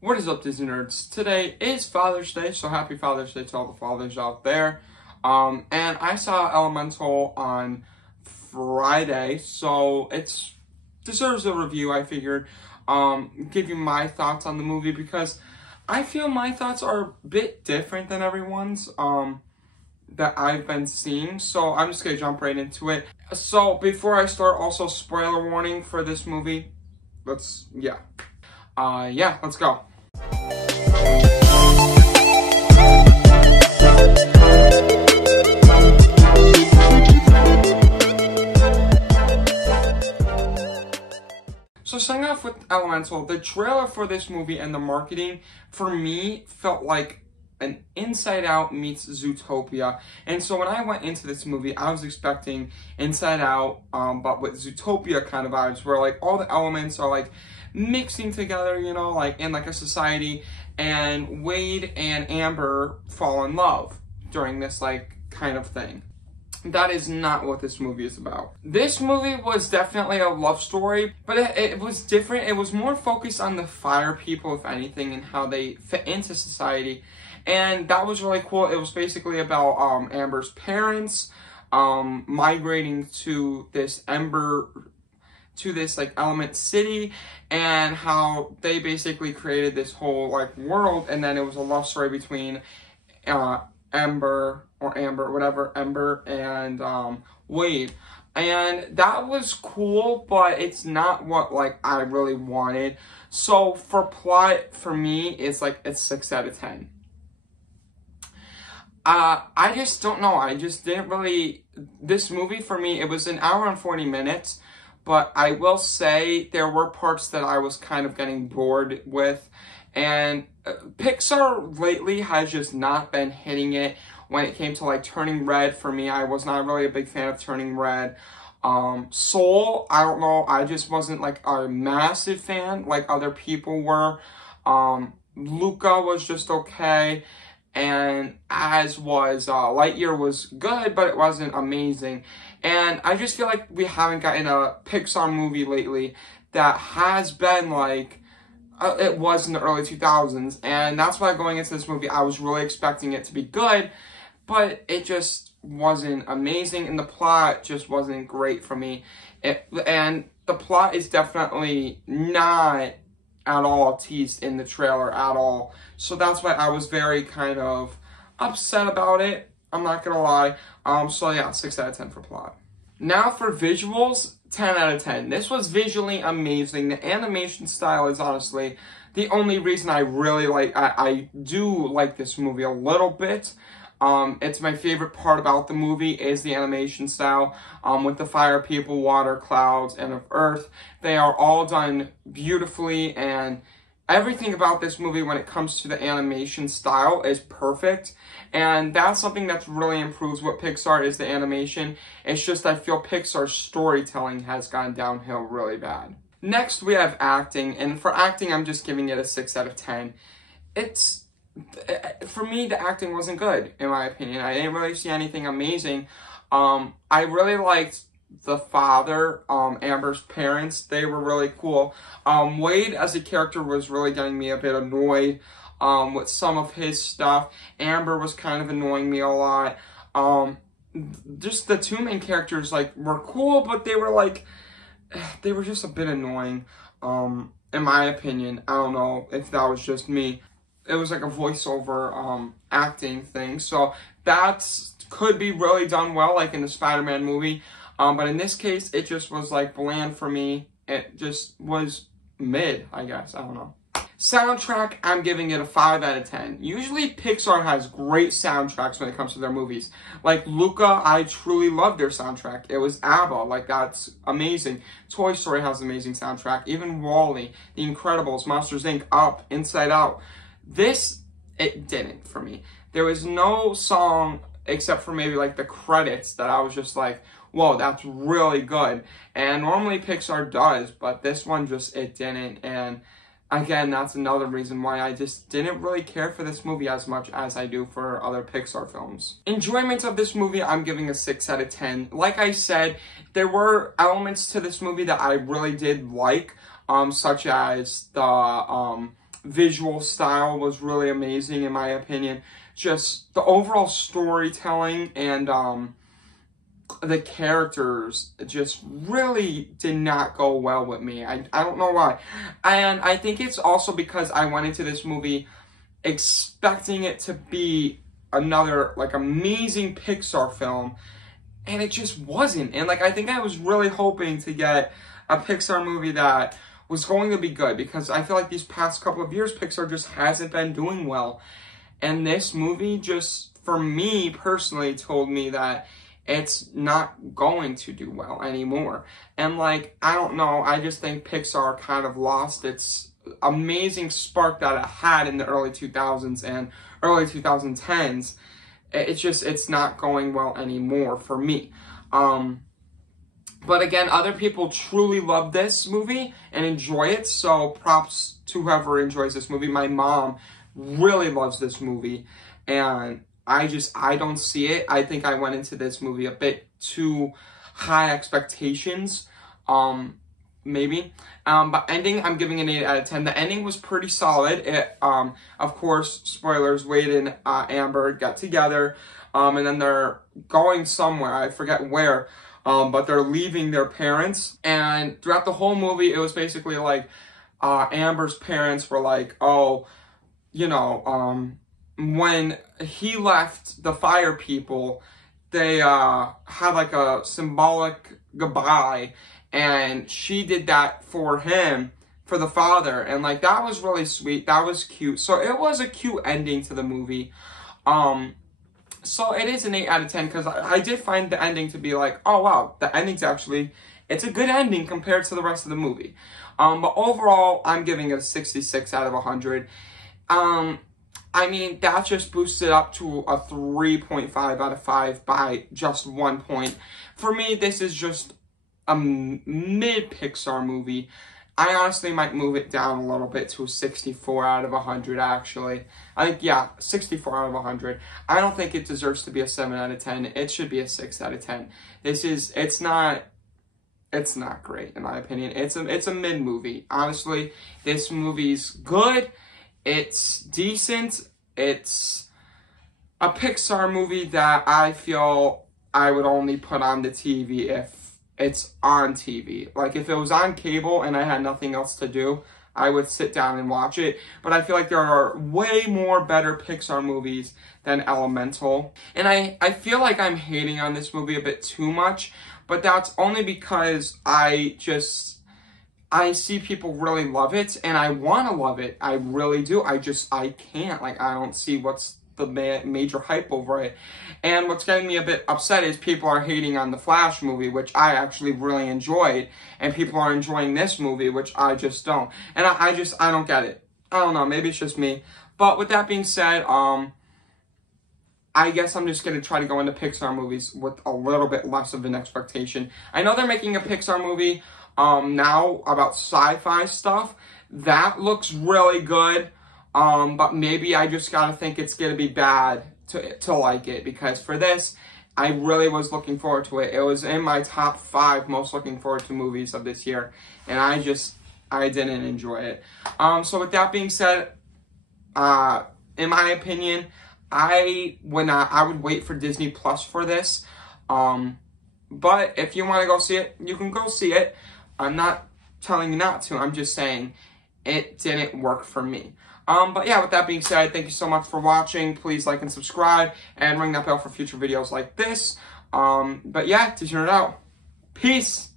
What is up, Disney nerds? Today is Father's Day, so happy Father's Day to all the fathers out there. And I saw Elemental on Friday, so it deserves a review. I figured give you my thoughts on the movie because I feel my thoughts are a bit different than everyone's that I've been seeing. So I'm just gonna jump right into it. So before I start, also spoiler warning for this movie. Let's go. So starting off with Elemental, the trailer for this movie and the marketing, for me, felt like an Inside Out meets Zootopia. And so when I went into this movie, I was expecting Inside Out, but with Zootopia kind of vibes, where like all the elements are like mixing together, you know, like in like a society, and Wade and Amber fall in love during this like kind of thing. That is not what this movie is about. This movie was definitely a love story, but it was different. It was more focused on the fire people, if anything, and how they fit into society. And that was really cool. It was basically about Amber's parents migrating to this like element city, and how they basically created this whole like world. And then it was a love story between Amber and Wade. And that was cool, but it's not what like I really wanted. So for plot, for me, it's 6 out of 10. I just don't know. I just didn't really, this movie for me, it was an hour and 40 minutes, but I will say there were parts that I was kind of getting bored with. And Pixar lately has just not been hitting it when it came to like Turning Red. For me, I was not really a big fan of Turning Red. Soul, I don't know, I just wasn't like a massive fan like other people were. Luca was just okay. And as was Lightyear was good, but it wasn't amazing. And I just feel like we haven't gotten a Pixar movie lately that has been like it was in the early 2000s. And that's why going into this movie, I was really expecting it to be good, but it just wasn't amazing. And the plot just wasn't great for me. And the plot is definitely not at all teased in the trailer at all. So that's why I was very kind of upset about it. I'm not gonna lie. So yeah, 6 out of 10 for plot. Now for visuals, 10 out of 10. This was visually amazing. The animation style is honestly the only reason I really like, I do like this movie a little bit. It's my favorite part about the movie is the animation style, with the fire people, water, clouds, and of earth. They are all done beautifully, and everything about this movie when it comes to the animation style is perfect. And that's something that's really improves what Pixar is, the animation. It's just I feel Pixar's storytelling has gone downhill really bad. Next we have acting, and for acting I'm just giving it a 6 out of 10. For me, the acting wasn't good, in my opinion. I didn't really see anything amazing. I really liked the father, Amber's parents. They were really cool. Wade as a character was really getting me a bit annoyed with some of his stuff. Amber was kind of annoying me a lot. Just the two main characters were cool, but they were just a bit annoying, in my opinion. I don't know if that was just me. It was like a voiceover acting thing, so that could be really done well, like in the Spider-Man movie. But in this case, it just was like bland for me. It just was mid, I guess. I don't know. Soundtrack, I'm giving it a 5 out of 10. Usually Pixar has great soundtracks when it comes to their movies. Like Luca, I truly loved their soundtrack. It was ABBA, like that's amazing. Toy Story has an amazing soundtrack. Even WALL-E, The Incredibles, Monsters Inc., Up, Inside Out. This, it didn't for me. There was no song except for maybe like the credits that I was just like, whoa, that's really good. And normally Pixar does, but this one just, it didn't. And again, that's another reason why I just didn't really care for this movie as much as I do for other Pixar films. Enjoyment of this movie, I'm giving a 6 out of 10. Like I said, there were elements to this movie that I really did like, such as the visual style was really amazing in my opinion. Just the overall storytelling and the characters just really did not go well with me. I don't know why. And I think it's also because I went into this movie expecting it to be another like amazing Pixar film, and it just wasn't. And like I think I was really hoping to get a Pixar movie that was going to be good, because I feel like these past couple of years Pixar just hasn't been doing well. And this movie just, for me personally, told me that it's not going to do well anymore. And like, I don't know, I just think Pixar kind of lost its amazing spark that it had in the early 2000s and early 2010s. It's not going well anymore for me. But again, other people truly love this movie and enjoy it, so props to whoever enjoys this movie. My mom really loves this movie, and I don't see it. I think I went into this movie a bit too high expectations, maybe. But ending, I'm giving an 8 out of 10. The ending was pretty solid. It, of course, spoilers, Wade and Amber get together, and then they're going somewhere. I forget where. But they're leaving their parents, and throughout the whole movie, it was basically like, Amber's parents were like, oh, you know, when he left the fire people, they, had like a symbolic goodbye, and she did that for him, for the father, and like, that was really sweet, that was cute, so it was a cute ending to the movie. So it is an 8 out of 10, because I did find the ending to be like, oh wow, the ending's actually, it's a good ending compared to the rest of the movie. But overall, I'm giving it a 66 out of 100. I mean, that just boosted up to a 3.5 out of 5 by just 1 point. For me, this is just a mid-Pixar movie. I honestly might move it down a little bit to a 64 out of 100, actually. I think, yeah, 64 out of 100. I don't think it deserves to be a 7 out of 10. It should be a 6 out of 10. It's not great, in my opinion. It's a mid-movie. Honestly, this movie's good. It's decent. It's a Pixar movie that I feel I would only put on the TV if it's on TV. Like, if it was on cable and I had nothing else to do, I would sit down and watch it. But I feel like there are way more better Pixar movies than Elemental. And I feel like I'm hating on this movie a bit too much, but that's only because I see people really love it, and I want to love it. I really do. I can't. Like, I don't see what's the major hype over it. And what's getting me a bit upset is people are hating on the Flash movie, which I actually really enjoyed, and people are enjoying this movie, which I just don't. And I don't get it. I don't know, maybe it's just me. But with that being said, I guess I'm just going to try to go into Pixar movies with a little bit less of an expectation. I know they're making a Pixar movie now about sci-fi stuff. That looks really good. But maybe I just gotta think it's gonna be bad to like it, because for this, I really was looking forward to it. It was in my top 5 most looking forward to movies of this year, and I didn't enjoy it. So with that being said, in my opinion, I would wait for Disney Plus for this. But if you want to go see it, you can go see it. I'm not telling you not to. I'm just saying it didn't work for me. But yeah, with that being said, thank you so much for watching. Please like and subscribe and ring that bell for future videos like this. But yeah, to turn it out. Peace.